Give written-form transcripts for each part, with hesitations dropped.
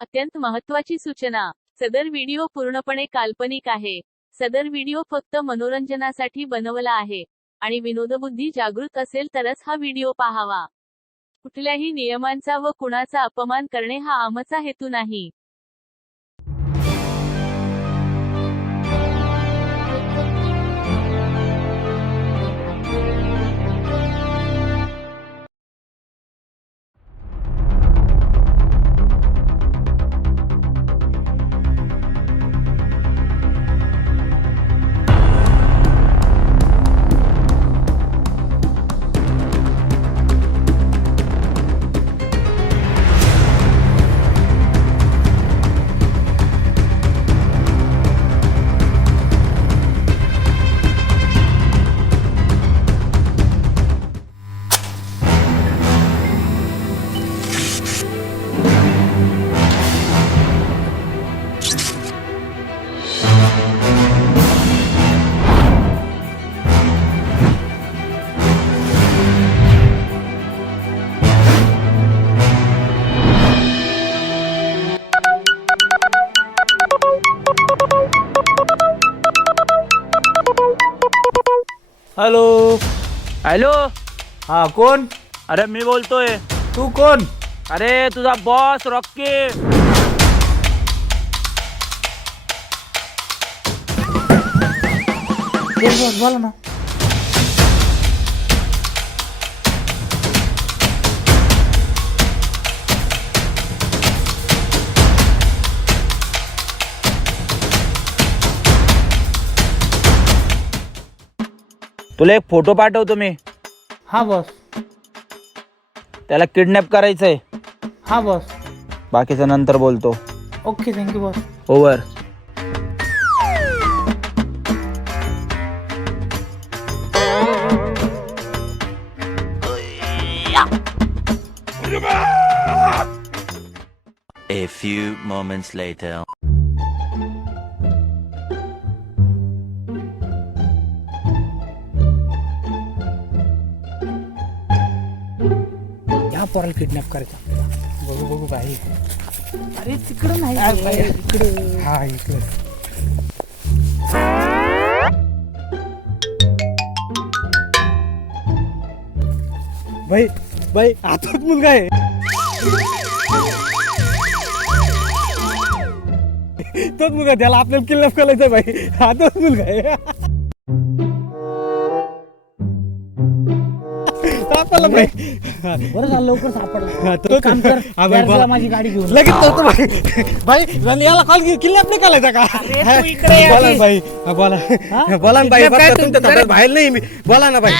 अत्यंत महत्त्वाची सूचना. सदर व्हिडिओ पूर्णपणे काल्पनिक आहे. सदर व्हिडिओ फक्त मनोरंजनासाठी बनवला आहे आणि विनोदबुद्धी जागृत असेल तरच हा व्हिडिओ पाहावा. कुठल्याही नियमांचा व कुणाचा अपमान करणे हा आमचा हेतू नाही. हॅलो. हॅलो. हा कोण? अरे मी बोलतोय. तू कोण? अरे तुझा बॉस रॉकी. बोला ना. तुला एक फोटो पाठवतो मी. हा बॉस. त्याला किडनॅप करायचंय. हा बॉस. बाकीचं नंतर बोलतो. Okay thank you boss. Over. A few moments later. या पोराला किडनॅप करायचा. बघू बघू बाई. अरे तिकडं नाही इकडं. हा इकडं. बाई बाई हातात मुलगा आहे. तोच मुलगा. त्याला आपल्याला किडनॅप करायचा बाई. हातच मुलगा आहे. सापडला बाई. बरं झालं लवकर सापडला. तो काम कर, हा, बाई, गॅरेजला बोला. माझी गाडी घेऊन ये. लगेच जातो बाई. बाई याला कॉल किडनॅप नाही करायचा का? तू इकडे ये बोला आधी. ना बाई. हा, बोला बोला ना बाई. किडनॅप काय बघा, तुमच्या तू? ताब्यात बाहेर नाही मी. बोला ना बाई.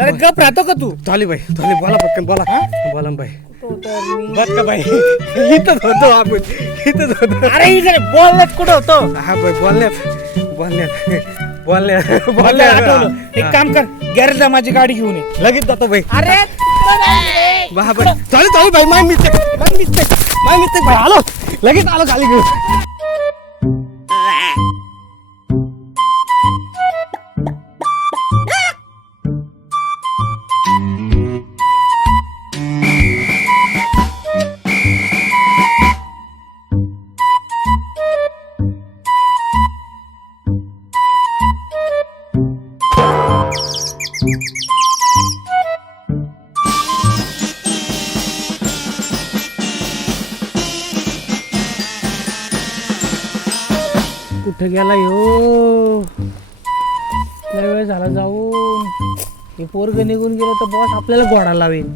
अरे गप राहतो का तू? झाली बाई झाली. बोला पटकन बोला. बोला ना बाई. बस का बाई. इथंच होतो आपण. इथंच होतो. अरे इकडे बोलण्यात कुठं होतो? हा बाई बोलण्यात बोलण्यात बोलण्यात बोलण्यात आठवलं. बोलण्यात. एक काम कर, गॅरेजला माझी गाडी घेऊन ये. लगेच जातो बाई. अरे बाई चालू चालू बाई. माय मिस्टेक बाई. आलो लगेच आलो खाली घेऊन. कुठे गेला ह्यो? लय वेळ झाला जाऊन. हे पोरग निघून गेलं तर बॉस आपल्याला घोडा लावेल.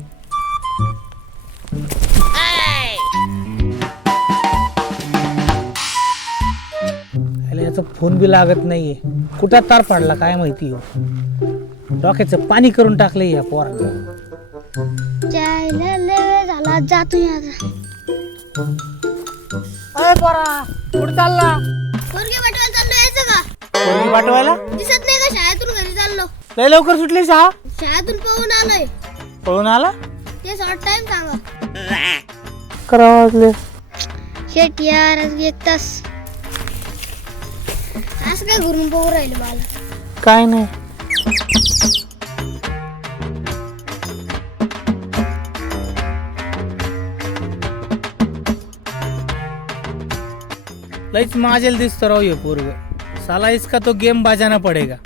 याचा फोन बी लागत नाहीये. कुठं तार पाडला काय माहिती. हो डोक्याचं पाणी करून टाकलं या पोराला. जायला लय वेळ झाला. जातो मी आता. अरे पोरा कुठं चालला? पोरगी पाठवायला चाललो. यायचं का? पोरगी पाठवायला? दिसत नाही का? शाळेतून घरी चाललो. लय लवकर सुटली शाळा? शाळेतून पळून आलोय. पळून आला? ते शॉर्ट टाइम सांगा. करा वाजले. शेट यार आज 1 तास असं काय घरून बघू राहिले मला. काय नाही. लईच माजेल दिसतो राव हे पोरग. साला इसका तो गेम बाजाना पडेगा.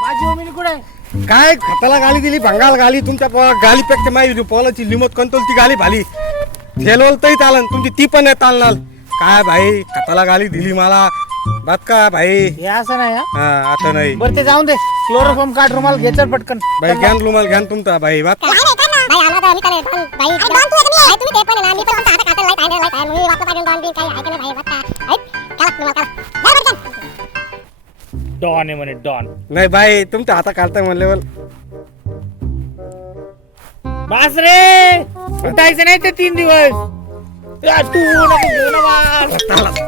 माझी ओमिनी कुठे? काय खताला गाली दिली, भंगाला गाली, तुमच्या गालीपेक्षा माझी पोलाची लिमत कंतोलची गाली भाली. फेलवल तरी चालन, तुमची ती पण नाही चालणार. काय भाई खताला गाली दिली मला, बात का भाई. हे असं नाही हा. हा आता नाही बरं ते जाऊन दे. क्लोरोफॉर्म काढ, रुमाल घे चल पटकन. भाई घ्यान रुमाल घ्यान तुमचा भाई. बात डॉन आहे म्हणे डॉन. नाही भाई तुमच्या हाता काढताय म्हणल्यावर बास रे, उठायचं नाही ते 3 दिवस. तू नको घेऊ ना बास.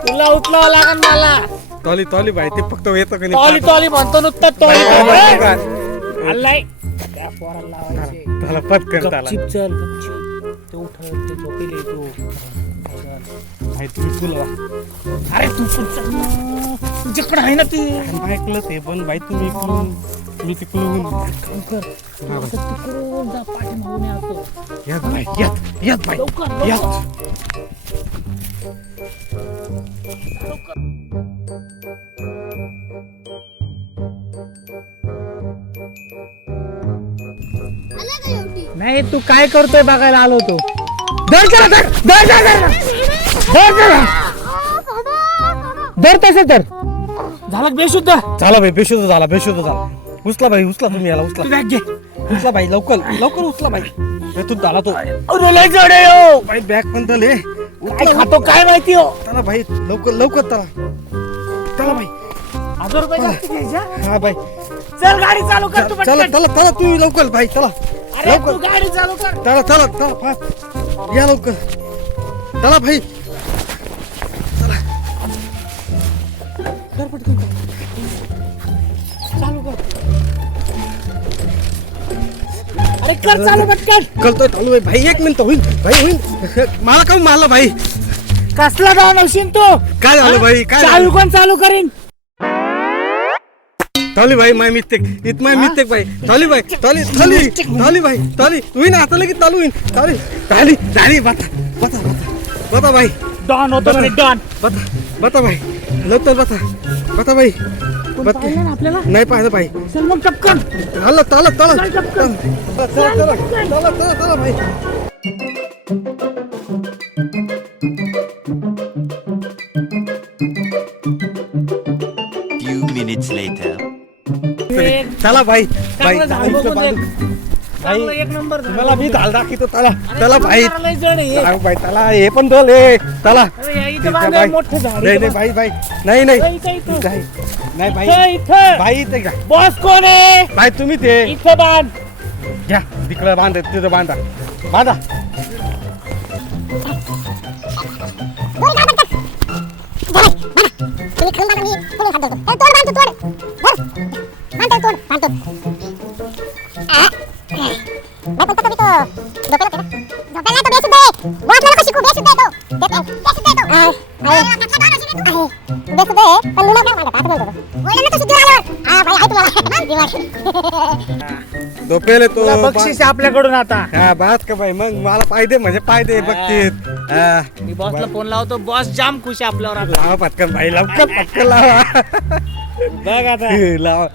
तुला उचलावं लागेल मला. तॉली तॉली भाई ते फक्त येतं का टॉली टॉली म्हणतो नुसतं टॉली. हल्लाय त्या पोराला लावायचे. त्याला पटकन त्याला गपचीप चल गपचीप. ते उठल ते झोपेले तू. भाई तुम्ही तुला अरे तू पण चल ना. तुझ्याकडे आहे ना ती. ऐकलं ते पण भाई तुम्ही इकडून मी तिकडून काम कर. आता तिकडून जा, पाठीमागून ये असं. यात भाई यात भाई लवकर यात. लवकर. नाही तू काय करतोय बघायला आलो होतो. धर त्याला, धर धर धर धर धर त्याला. धर तसं तर झालं बेशुद्ध. झाला भाई बेशुद्ध झाला बेशुद्ध झाला. उचला भाई उचला तुम्ही याला उचला. तू बॅग घे. उचला भाई लवकर लवकर उचला भाई. तू झाला तो अरे लय जड आहे हो. भाई बॅग पण तले काय खातो काय माहिती हो. त्याला भाई लवकर लवकर त्याला त्याला भाई. 1000 रुपये जास्त घ्यायच्या. हा भाई चल गाडी चालू कर तू चला पटकन. चला चला तुम्ही लवकर भाई चला अरे तू गाडी चालू कर. चला चला चला फास्ट या लवकर चला भाई. कर पटकन कर. चालू कर. अरे कर चालू पटकन. कळतोय चालू आहे भाई. 1 मिनिट होईल भाई होईल. मला काऊन मारला भाई. कसला डाऊन होशील तू. काय झालं भाई काय चालू कोण चालू करीन. चालू भाई माय मिस्टेक इट माय मिस्टेक भाई. चालू भाई चालू चालू चालू भाई चालू होईन आता लगेच चालू होईन. चालू चाली चाली बता बता बता बता भाई. डॉन होतो म्हणे डॉन. बता बता भाई लवकर बता बता भाई. पाहिलं ना आपल्याला. नाही पाहिलं भाई. चल मग टपकन. चला चला चला चल, टपकन. चला चला चला चला चला भाई. Few minutes later. चला भाई भाई चांगलं झाड बघून दे. भाई चांगलं एक नंबर झाड. मला मी झाड दाखवतो चला चला भाई. अरे लय जड आहे हे. चला भाई चला हे पण डोल आहे चला. अरे या इथं बांधायला मोठं झाड नाही आहे. नाही भाई भाई नाही नाही इथं, इथं. नाही नाही भाई इथं, इथं. भाई इथे घ्या बॉस कोण आहे. भाई तुम्ही ते इथं बांध. घ्या तिकडे बांधा तिथं बांधा बांधा. झोपेल तो तुला बक्षीस आहे आपल्याकडून आता. हा बात का भाई मग मला पाहिजे म्हणजे पाहिजे बघतीत. हा मी बॉसला फोन लावतो. बॉस जाम खुश आहे आपल्यावर आता. लावा पटकन भाई लवकर पटकन लावा. बघ आता. लावा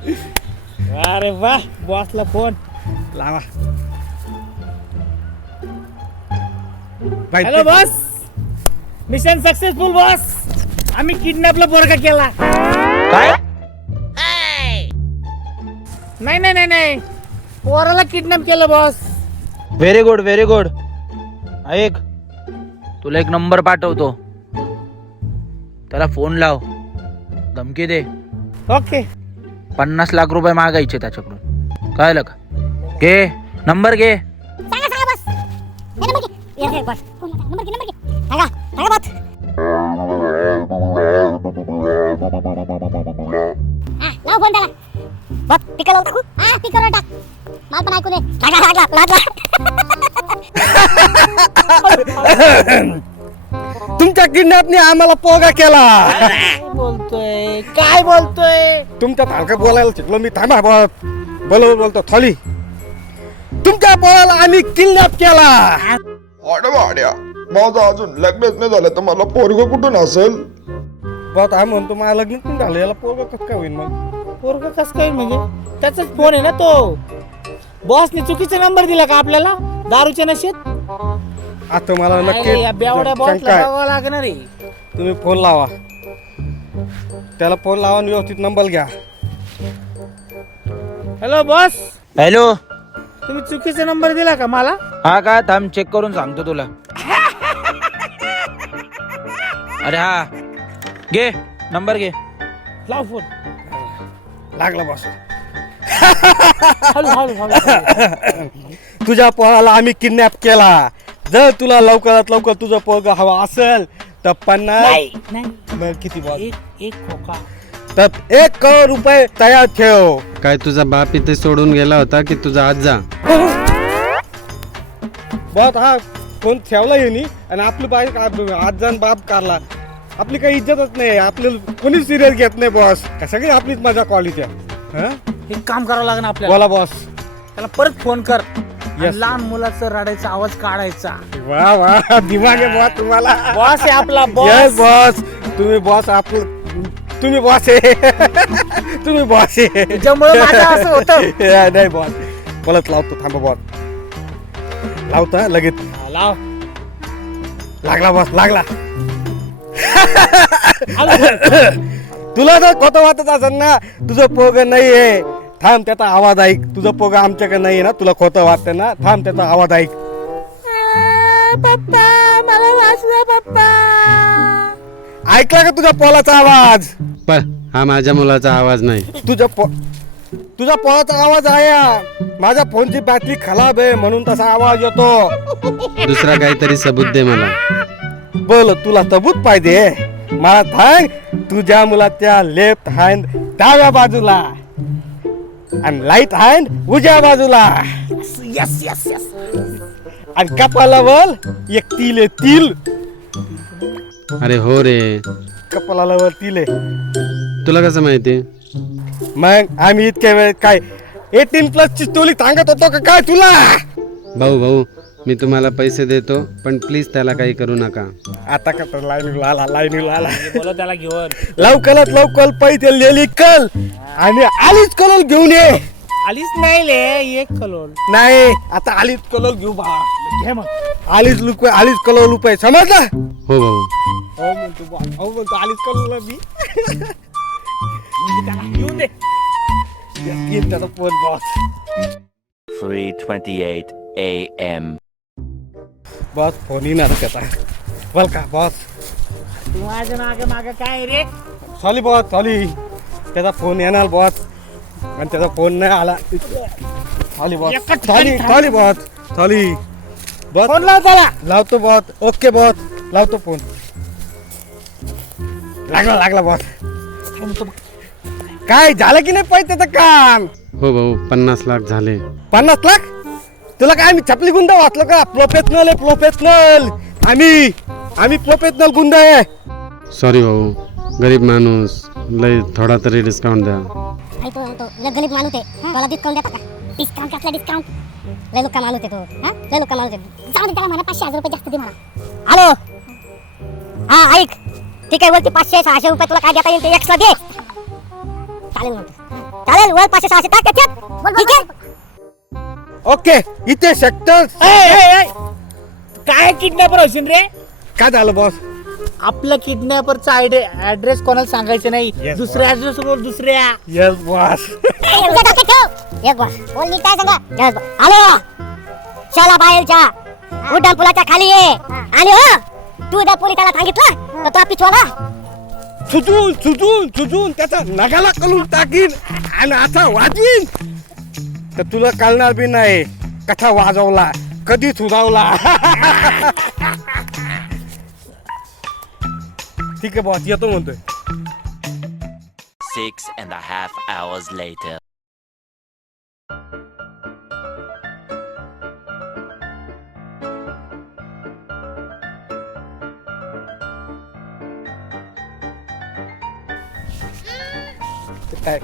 अरे वा बॉसला फोन. लावा भाई. Hello boss. Mission successful boss. आम्ही किडनॅपला पोरगा केला. काय नाही नाही नाही नाही पोराला किडनॅप केलं boss. Very good very good. ऐक तुला एक नंबर पाठवतो, त्याला फोन लाव, धमकी दे. ओके. 50 लाख रुपये मागायचे त्याच्याकडून. कळलं का? घे नंबर घे. सांगा सांगा बस. हे नंबर घे. हे बस. नंबर घे नंबर घे. सांगा सांगा बस. लाव फोन त्याला. बस स्पीकर लावून टाकू. स्पीकर टाक. मला पण ऐकू दे. लागला. तुमच्या किडनॅपने आम्हाला पोगा केला. बोलतोय काय बोलतोय. तुमच्या सारखं बोलायला शिकलो मी. थांबा बोलतो थॉली तुमच्या पोराला आम्ही किडनॅप केला. अरे वाड्या, माझं अजून लग्नच नाही झालं तर मला पोरग कुठून असेल? बॉस आम्ही म्हणतो मला लग्न नाही झालं, याला पोरग कसं काय होईल मग? पोरग कसं काय म्हणजे त्याचाच फोन आहे ना तो. बॉसने चुकीचा नंबर दिला का आपल्याला दारूच्या नशेत? आता मला नक्की या बेवड्या शंका बॉसला आहे. बघावं लागणार आहे. तुम्ही फोन लावा, त्याला फोन लावा आणि व्यवस्थित नंबर घ्या. Hello boss, hello. तुम्ही चुकीचा नंबर दिला का मला? हा का, थांब चेक करून सांगतो तुला. अरे हा, घे नंबर घे. लाव फोन. लागला बॉस. हळू हळू हळू. तुझ्या पोराला आम्ही किडनॅप केला. जर तुला लवकरात लवकर तुझं पोरग हवा असेल तर 50 नाही मग किती बॉस? एक खोका. तर 1 करोड रुपये तयार ठेव. काय तुझा बाप इथे सोडून गेला होता की तुझा आजा? बॉस हा फोन ठेवला येणी आणि आपली बाईक आज बाप काढला. आपली काही इज्जतच नाही, आपल्याला कोणी सिरियस घेत नाही बॉस. का सगळी आपलीच मजा कॉलेजच्या. एक काम करावं लागेल आपल्याला. बोला बॉस. त्याला परत फोन कर. आणि लहान मुलाचा रडायचा आवाज काढायचा. वा वा, दिमाग आहे बॉस तुम्हाला. बॉस आहे आपला येस बॉस. बॉस, तुम्ही बॉस. आपलं तुम्ही बॉस आहे. तुम्ही बॉस आहे. त्याच्यामुळे माझं असं होतं. नाही बॉस, परत लावतो, थांबा बॉस. लावता लगेच. लाव. लागला बॉस, लागला. हळू. तुला जर खोटं वाटत असेल ना, तुझं पोग नाही आहे, थांब त्याचा आवाज ऐक. तुझं पोग आमच्याकडे नाही आहे ना, तुला खोटं वाटतं ना, थांब त्याचा आवाज ऐक. पप्पा मला वाचवा पप्पा. ऐकला का तुझ्या पोलाचा आवाज? पण हा माझ्या मुलाचा आवाज नाही. तुझ्या पोलाचा आवाज आहे. माझ्या फोनची बॅटरी खराब आहे म्हणून तसा आवाज येतो. दुसरा काहीतरी सबूत दे मला. बोल, तुला सबूत पाहिजे? मला सांग, तुझ्या मुलाच्या लेफ्ट हँड डाव्या बाजूला आणि राईट हँड उजव्या बाजूला यस यस यस. आणि कपालावर एक तिल आहे, तिल. अरे हो रे, कपालावर तिल आहे. तुला कसं माहिती? मग आम्ही इतक्या वेळ काय 18+ ची स्टोरी सांगत होतो का काय तुला? भाऊ भाऊ, मी तुम्हाला पैसे देतो पण प्लीज त्याला काही करू नका. आता का तर लाईनीला आला. बोला त्याला घेऊन. लवकरात लवकर पैसे लिहिली कल आणि आलीच कलर घेऊन ये. आलीच नाही ले एक कलोल. नाही, आता आलीच कलर घेऊ बा. घे मग. आलीच कलर रुपये, समजलं? हो भाऊ. हो म्हणतो बा, हो म्हणतो आलीच कलर मी. त्याला घेऊन दे. येईल त्याचा phone boss. 3:28 a.m. Boss phone येणार त्याचा. बोल का बॉस? तू माझ्या मागे मागे काय रे? Sorry boss, sorry. त्याचा फोन येणार बॉस आणि त्याचा फोन नाही आला. Sorry boss, sorry boss, sorry boss. Phone लाव त्याला. लावतो बॉस. ओके बॉस, लावतो फोन. लागला बॉस. काय झालं की नाही पैशाचं काम? हो भाऊ, 50 लाख झाले. 50 लाख? तुला काय आम्ही छपली गुंड वाचलो का? प्रोफेशनल आहे, प्रोफेशनल. आम्ही प्रोफेशनल गुंड आहे. सॉरी भाऊ, गरीब माणूस, लय थोडा तरी डिस्काउंट द्या. तो लय गरीब माणूस आहे. मला डिस्काउंट देता का? डिस्काउंट कसला डिस्काउंट? लय लोक माणूस आहे तो. हा, लय लोक माणूस आहे. जाऊ दे त्याला म्हणा 500,000 रुपये जास्त दे मला. हॅलो, हा ऐक, ठीक आहे, वरती 500-600 रुपये तुला काय देता येईल ते एक्स्ट्रा दे. चालेल म्हणतो. चालेल, वर 500-600 टाक त्याच्यात. ठीक आहे. ओके. इथे सेक्टर काय किडनॅपर होशील रे? काय झालं बॉस? आपलं किडनॅपरचा ऍड्रेस कोणाला सांगायचं नाही. Yes, दुसऱ्या ऍड्रेस वर दुसऱ्या. Yes boss. उद्या डोक्यात ठेव. एक बॉस बोल, नीट काय सांगा. yes boss. हॅलो, शाला बाहेरच्या उड्डाण पुलाच्या खाली ये. आणि हो, तू जर पोलिसाला सांगितलं तर तो पिछवाला सुजून त्याचा नगाला कलून टाकीन आणि असा वाजवीन तर तुला कळणार बी नाही कथा वाजवला, कधी सुधावला. ठीक आहे बॉस, येतो म्हणतोय. 6.5 hours later.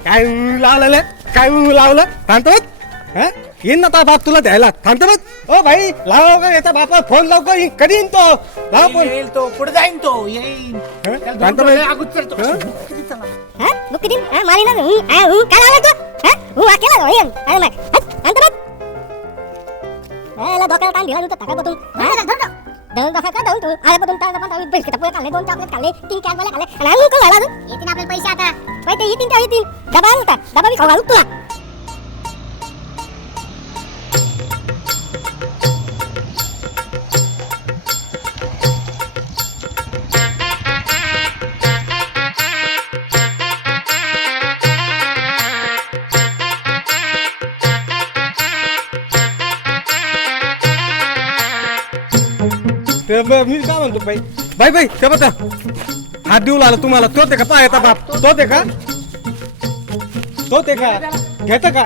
काय लावलेलं, काय लावलं सांगतो. येईन ना ता बाप तुला द्यायला थांबतो बघ. ओ भाई लाव का याचा बापा फोन लाव का कधी येईन तो लाव फोन. येईल तो पुढे जाईन तो येईल हं? शांताबाई. हं? हा बुक किती हा मारी ना काय आला तू हा अकेला होईन अरे मग अंत बघ डोक्याला ताण दिला नव्हता टाका बघून दोन डोक्या का दोन तू अरे बघून ताण पण बिस्किट पुढे खाल्ले 2 चॉकलेट खाल्ले 3 कॅडबरी खाल्ले आणि अजून कोण झाला तू येतील आपले पैसे आता पैसे येतील डबा होता डबा मी खाऊ घालू तुला मी काय म्हणतो बाई बाई बाई ते बघा हात देऊ लागला तुम्हाला तो ते का पाय येता बाप तो ते का घेत का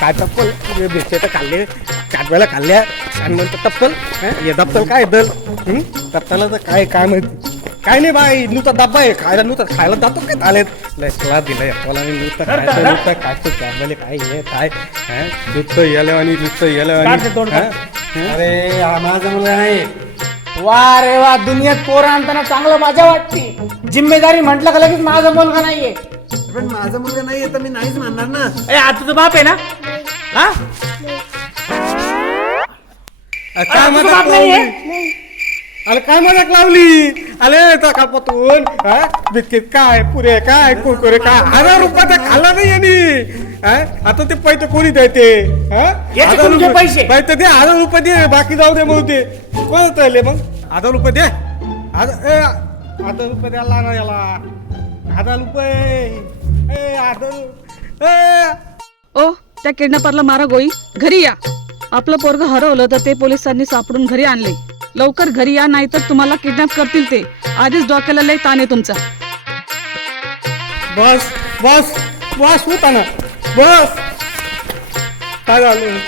काय टप्पल बिस्किट खाल्ले काटव्याला खाल्ल्या आणि म्हणतो टप्पल हे दप्पल काय दल दप्पला तर काय माहिती काय नाही बाई नुसता डब्बा आहे खायला जातो काय चालेल लयला दिलं याला नुसतं काय कॅबले काय हे काय नुसतं येलं आणि नुसतं येलं अरे हा माझा मुलगा नाही वा रे वा दुनियेत पोरं आणताना चांगलं मजा वाटते जिम्मेदारी म्हटलं का लगेच माझा मुलगा नाहीये पण माझा मुलगा नाही तर मी नाहीच म्हणणार ना ए आता तुझा बाप आहे ना हा काय तुझा मजाक बाप नाहीये? लावली अरे काय मजाक लावली अरे कापातून बिस्किट काय पुरे काय कुरकुरे काय 1000 रुपयाचा खाल्ला नाही यांनी आता ते पैसे कोणी द्यायचे याचे कोणते पैसे? पैसे दे 1000 रुपये दे बाकी जाऊ दे म्हणून ते कोण राहिले मग 1000 रुपये दे 1000 रुपये द्यायला ना याला 1000 रुपये 1000 ओ त्या किडनॅपरला मारा गोळी घरी या आपलं पोरग हरवलं तर ते पोलिसांनी सापडून घरी आणले लवकर घरी या नाही तर तुम्हाला किडनॅप करतील ते आधीच डोक्याला लय ताण आहे तुमचा बस बस बस होता ना बस काय झालं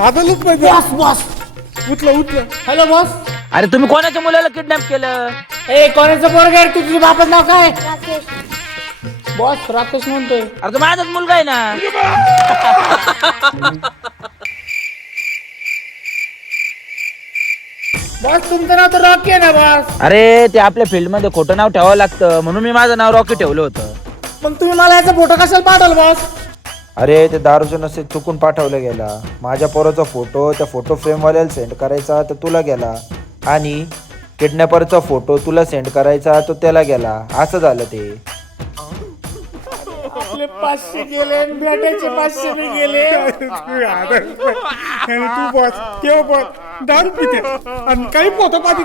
आता लुक बॉस बॉस उठलं हॅलो बॉस अरे तुम्ही कोणाच्या मुलाला किडनॅप केलं ए कोणाचं पोरग आहे तुझं बापाचं नाव काय बॉस राकेश म्हणतोय अरे तो माझाच मुलगा आहे ना बॉस तुमचं नाव तर रॉकी आहे ना बॉस अरे ते आपल्या फील्ड मध्ये खोटं नाव ठेवावं लागतं म्हणून मी माझं नाव रॉकी ठेवलं होतं मग तुम्ही मला याचा फोटो कशाला पाठवला बॉस अरे ते दारूचं नसेल चुकून पाठवलं गेला माझ्या पोराचा फोटो त्या फोटो फ्रेमवाल्याला सेंड करायचा तर तुला गेला आणि किडनॅपरचा फोटो तुला सेंड करायचा तो त्याला गेला असं झालं ते आपले 500 गेले आणि भेटायचे 500 बी गेले तू बस केव्हा बस दारू पिते आणि काही पोतं पाहिजे